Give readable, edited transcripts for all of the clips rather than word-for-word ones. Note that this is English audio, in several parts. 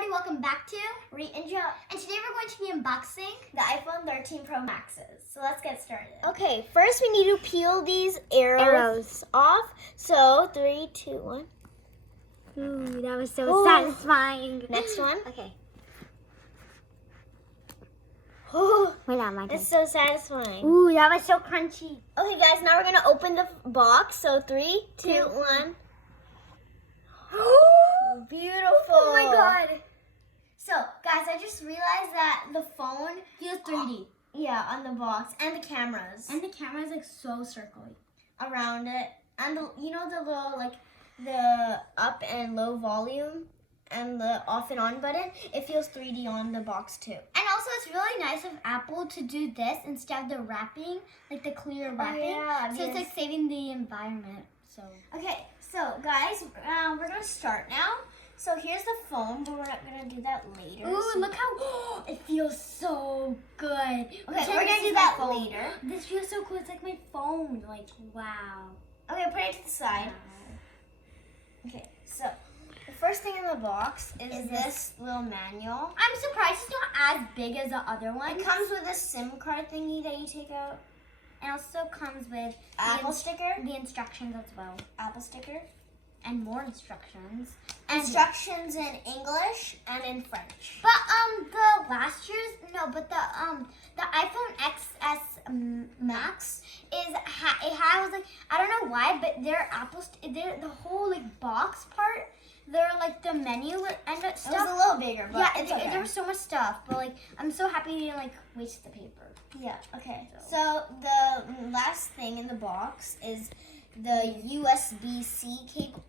everybody, welcome back to Reet and Joe. And today we're going to be unboxing the iPhone 13 Pro Maxes. So let's get started. Okay, first we need to peel these arrows off. So 3, 2, 1. Ooh, that was so satisfying. Next one. Okay. Oh, Wait, not my it's so satisfying. Ooh, that was so crunchy. Okay, guys, now we're gonna open the box. So 3, 2, 1. Beautiful. Oh my god. So, guys, I just realized that the phone feels 3D. Yeah, on the box and the cameras. And the camera is like so circly around it, and you know the little like the up and low volume and the off and on button. It feels 3D on the box too. And also, it's really nice of Apple to do this instead of the wrapping, like the clear wrapping. Yeah, so it's like saving the environment. So okay, so guys, we're gonna start now. So here's the phone, but we're not gonna do that later. Ooh, so look how it feels so good. Okay, we're gonna do that later. This feels so cool. It's like my phone. Like, wow. Okay, put it to the side. Wow. Okay, so the first thing in the box is this little manual. I'm surprised it's not as big as the other one. It comes with a SIM card thingy that you take out. And also comes with Apple sticker. The instructions as well. Apple sticker. And more instructions. Instructions in English and in French. But the last year's the iPhone XS Max it has like, I don't know why, but their the whole like box part, they're like the menu and stuff. It was a little bigger, but yeah, it's okay. There was so much stuff, but like I'm so happy you didn't like waste the paper. Yeah. Okay. So the last thing in the box is the USB-C cable.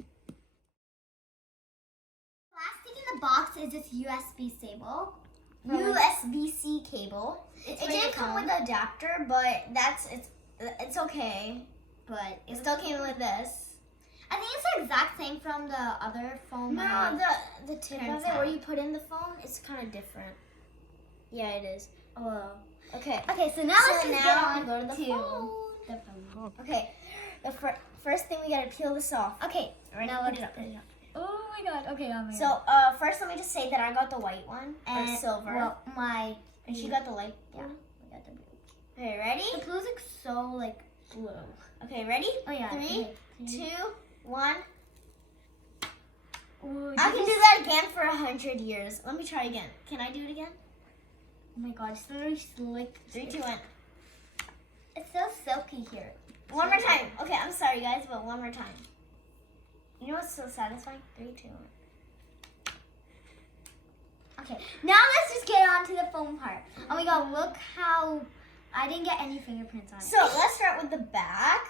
Last thing in the box is this USB-C cable. It didn't come with an adapter, but it's okay. But it still came with this. I think it's the exact same from the other phone. No, the tip of it where you put in the phone, it's kind of different. Yeah, it is. Oh. Okay. Okay, so now let's just get on go to the phone. Okay. The first thing, we gotta peel this off. Okay. Right, now put it up. Oh my god. Okay. Oh my god. So first, let me just say that I got the white one and silver. Well, and she got the light. Yeah. I got the blue. Okay, ready? The blue's like so like blue. Okay, ready? Oh yeah. 3, 2, 1. Ooh, I can do that again for 100 years. Let me try again. Can I do it again? Oh my god, it's literally slick. 3, 2, 1. It's so silky here. One more time. Okay, I'm sorry guys, but one more time. You know what's so satisfying? 3, 2, 1. Okay, now let's just get on to the phone part. Oh my god, look how I didn't get any fingerprints on it. So let's start with the back.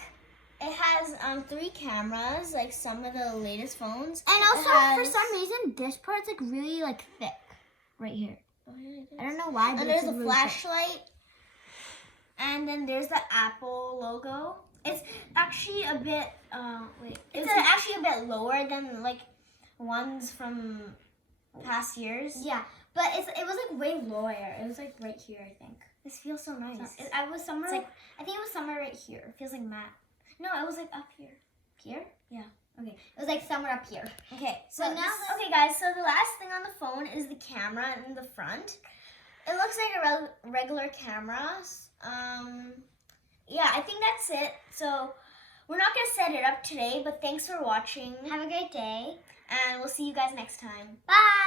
It has 3 cameras, like some of the latest phones. And also, for some reason, this part's like really like thick right here. I don't know why. And there's a flashlight. And then there's the Apple logo. It's actually a bit, It's actually a bit lower than like ones from past years. Yeah, but it was like way lower. It was like right here, I think. This feels so nice. I think it was somewhere right here. It feels like matte. No, it was like up here. Here? Yeah. Okay. It was like somewhere up here. Okay. So now, okay, guys. So the last thing on the phone is the camera in the front. It looks like a regular camera. Yeah, I think that's it. So we're not gonna set it up today, but thanks for watching. Have a great day, and we'll see you guys next time. Bye.